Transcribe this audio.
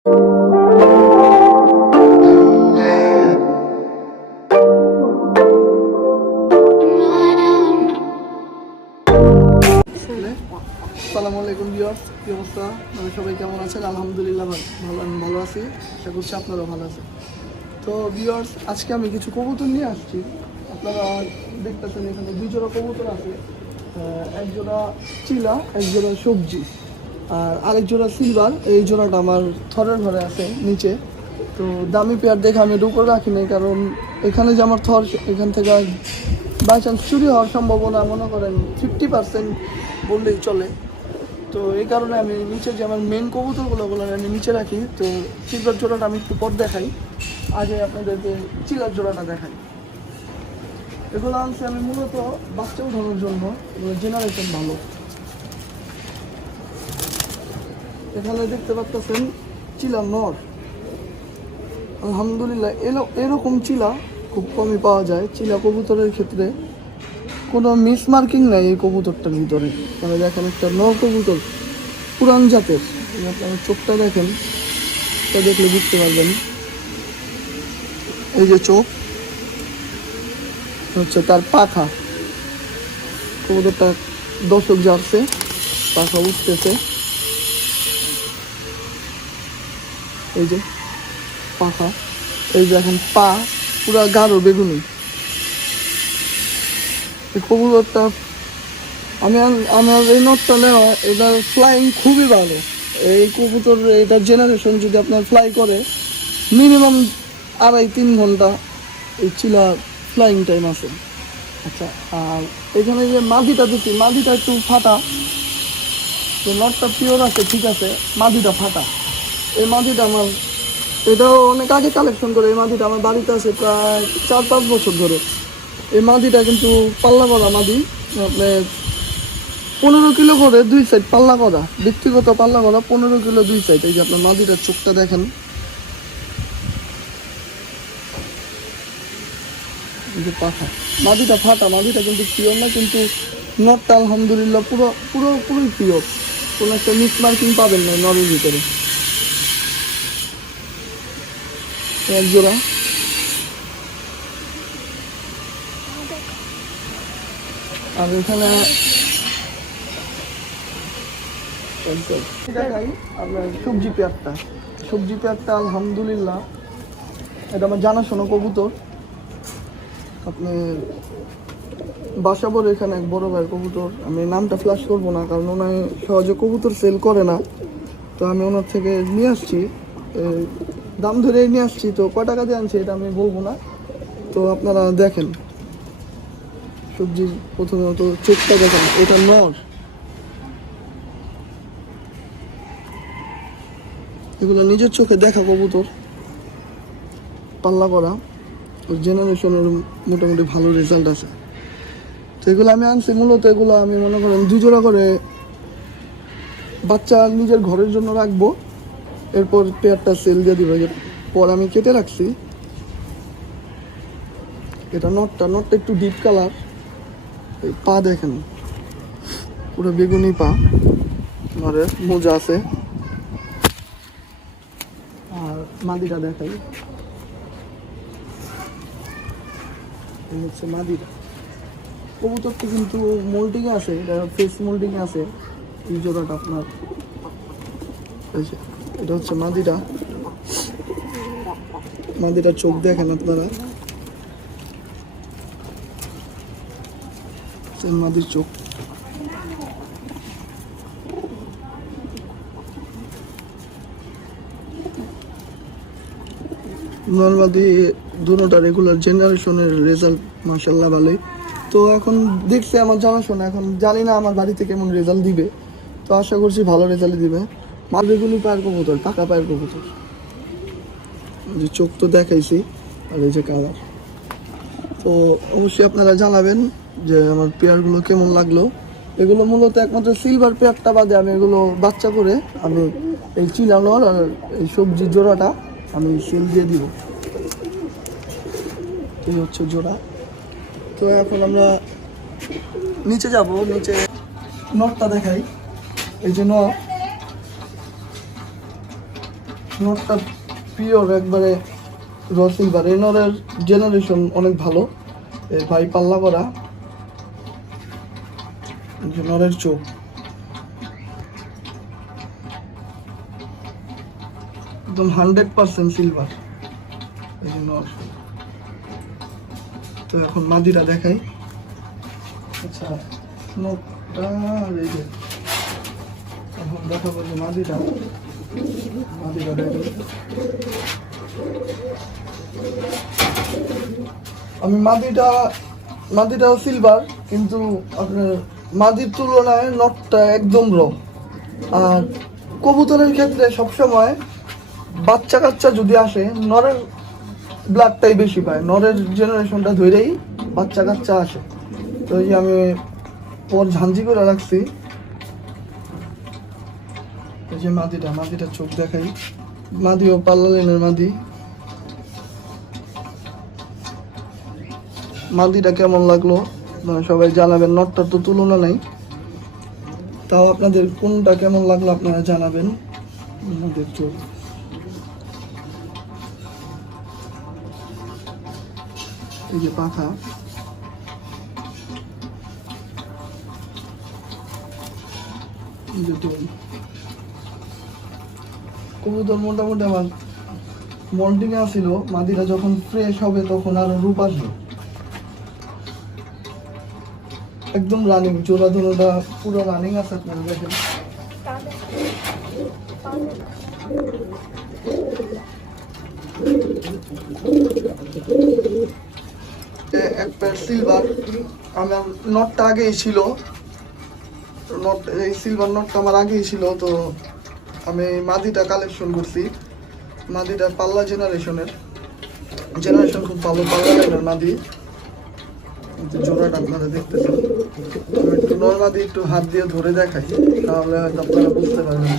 আসসালামু আলাইকুম ভিউয়ার্স, কি অবস্থা? সবাই কেমন আছেন? আলহামদুলিল্লাহ আমি ভালো আছি। আশা করছি আপনারাও ভালো আছেন। তো ভিউয়ার্স, আজকে আমি কিছু কবুতর নিয়ে আসছি। আপনারা দেখতেছেন এখানে 2 জোড়া কবুতর আছে। এক জোড়া চিলা, এক জোড়া সবজি, আর আরেক জোড়া সিলভার। এই জোড়াটা আমার থরের ঘরে আছে নিচে। তো দামি পেয়ার দেখে আমি উপরে রাখিনি, কারণ এখানে যে আমার থর, এখান থেকে বাই চান্স চুরি হওয়ার সম্ভাবনা মনে করেন 50% বললেই চলে। তো এই কারণে আমি নিচে যে আমার মেন কবুতরগুলো আমি নিচে রাখি। তো সিলভার জোড়াটা আমি একটু পর দেখাই, আগে আপনাদেরকে চিলার জোড়াটা দেখাই। এগুলো আনছি আমি মূলত বাচ্চা উঠানোর জন্য, জেনারেশন ভালো। এখানে দেখতে পাচ্ছেন চিলা নর। আলহামদুলিল্লাহ এরকম চিলা খুব কমই পাওয়া যায়। চিলা কবুতরের ক্ষেত্রে কোনো মিস মার্কিং নাই এই কবুতরটার ভিতরে। মানে দেখেন একটা নর কবুতর, পুরান জাতের। আপনার চোখটা দেখেন, এটা দেখলে বুঝতে পারবেন। এই যে চোখ হচ্ছে তার পাখা, কবুতরটা দর্শক যাচ্ছে, পাখা উঠতেছে। এই যে পাখা, এই যে এখন পা পুরা গাঢ় বেগুনি। এই কবুতরটা আমার এই নটটা নেওয়া, এটার ফ্লাইং খুবই ভালো। এই কবুতর এটার জেনারেশন যদি আপনার ফ্লাই করে মিনিমাম 2.5-3 ঘন্টা এই চিলা ফ্লাইং টাইম আছে। আচ্ছা, আর এখানে যে মাদিটা দিচ্ছি, মাদিটা একটু ফাটা। তো নটটা পিওর আছে, ঠিক আছে, মাদিটা ফাটা। এই মাদিটা আমার, এটাও অনেক আগে কালেকশন করে। এই মাদিটা আমার বাড়িতে আছে প্রায় 4-5 বছর ধরে। এই মাদিটা কিন্তু পাল্লা করা মাদি, আপনার 15 কিলো করে 2 সাইড পাল্লা করা, ব্যক্তিগত পাল্লা করা 15 কিলো 2 সাইড। এই যে আপনার মাদিটার চোখটা দেখেন, যে পাখা, মাদিটা ফাটা। মাদিটা কিন্তু পিওর না, কিন্তু নটটা আলহামদুলিল্লাহ পুরোই পিওর। কোনো একটা মিস মার্কিং পাবেন না নরের ভিতরে। এক জোড়া আর এখানে দেখাই আপনার সবজি পেয়ারটা আলহামদুলিল্লাহ এটা আমার জানাশোনা কবুতর। আপনি বাসাবর এখানে এক বড় ভাইয়ের কবুতর, আমি নামটা ফ্ল্যাশ করবো না কারণ ওনার সহজে কবুতর সেল করে না। তো আমি ওনার থেকে নিয়ে আসছি, দাম ধরে নিয়ে আসছি। তো কয় টাকা দিয়ে আনছি এটা আমি বলবো না। তো আপনারা দেখেন সবজির প্রথমত চোখটা দেখেন, এটা নর। এগুলো নিজের চোখে দেখা কবুতর, পাল্লা করা, ওর জেনারেশনের মোটামুটি ভালো রেজাল্ট আছে। তো এগুলো আমি আনছি মূলত, এগুলো আমি মনে করেন 2 জোড়া করে বাচ্চা নিজের ঘরের জন্য রাখবো, এরপর পেয়ারটা সেল দিয়ে দিব। পর আমি কেটে রাখছি। এটা নটটা একটু ডিপ কালার। এই পা দেখেন, পুরো বেগুনি পা, নরের মোজা আছে। আর মাদিটা দেখাই, এই হচ্ছে মাদিটা। কবুতরটা কিন্তু মোল্ডিং আছে, এটা ফেস মোল্ডিং আছে। এই জোড়াটা আপনার, এটা হচ্ছে মাদিটার চোখ দেখেন আপনারা, মাদির চোখ। নর্মালি দুটোটা রেগুলার জেনারেশনের রেজাল্ট মাশাআল্লাহ ভালোই। তো এখন দেখছি আমার জানাশোনা, এখন জানি না আমার বাড়িতে কেমন রেজাল্ট দিবে। তো আশা করছি ভালো রেজাল্ট দিবে। মাদিগুলি পায়ের কবুতর, পাকা পায়ের কবুতর। যে চোখ তো দেখাইছি, আর এই যে কালার। তো অবশ্যই আপনারা জানাবেন যে আমার পেয়ারগুলো কেমন লাগলো। এগুলো মূলত একমাত্র সিলভার পেয়ারটা বাদে আমি এগুলো বাচ্চা করে আমি এই চিলানোর আর এই সবজির জোড়াটা আমি সেল দিয়ে দিব। এই হচ্ছে জোড়া। তো এখন আমরা নিচে যাব, নিচে নটটা দেখাই। এই যে নট, নটটা পিওর একবারে র সিলভার। এই নরের জেনারেশন অনেক ভালো। এই ভাই পাল্লা করা, এই যে নরের চোখ, একদম 100% সিলভার। এই যে নর। তো এখন মাদিটা দেখাই। আচ্ছা, নটটা আর এই যে এখন দেখাবো যে মাদিটা। মাদিটা দেখাই। আমি মাদিটাও সিলভার, কিন্তু আপনার মাদির তুলনায় নটটা একদম র। আর কবুতরের ক্ষেত্রে সবসময় বাচ্চা কাচ্চা যদি আসে, নরের ব্লাডটাই বেশি পায়, নরের জেনারেশনটা ধরেই বাচ্চা কাচ্চা আসে। তো এই যে আমি পর ঝাঞ্ঝি করে রাখছি। এই যে মাদিটা চোখ দেখাই। মাদিও পাল্লা লাইনের মাদি। মাদিটা কেমন লাগলো সবাই জানাবেন। নটটার তো তুলনা নাই, তাও আপনাদের কোনটা কেমন লাগলো আপনারা জানাবেন। মাদির চোখ, এই যে পাখা, এই যে দোল। কবুতর মোটামুটি আমার মল্টিং আসছিল। মাদিরা যখন ফ্রেশ হবে তখন আরো রূপ আসবে। একদম রানিং, জোড়া ধরোটা পুরো রানিং আছে, আপনারা দেখেন। এক পেয়ার সিলভার। আমার নটটা আগেই ছিল, নট এই সিলভার নটটা আমার আগেই ছিল। তো আমি মাদিটা কালেকশন করছি। মাদিটা পাল্লা জেনারেশন খুব ভালো, পাল্লা লাইনের মাদি। জোড়াটা আপনারা দেখতেছেন। আমি একটু নর্মাদি একটু হাত দিয়ে ধরে দেখাই, তাহলে হয়তো আপনারা বুঝতে পারবেন।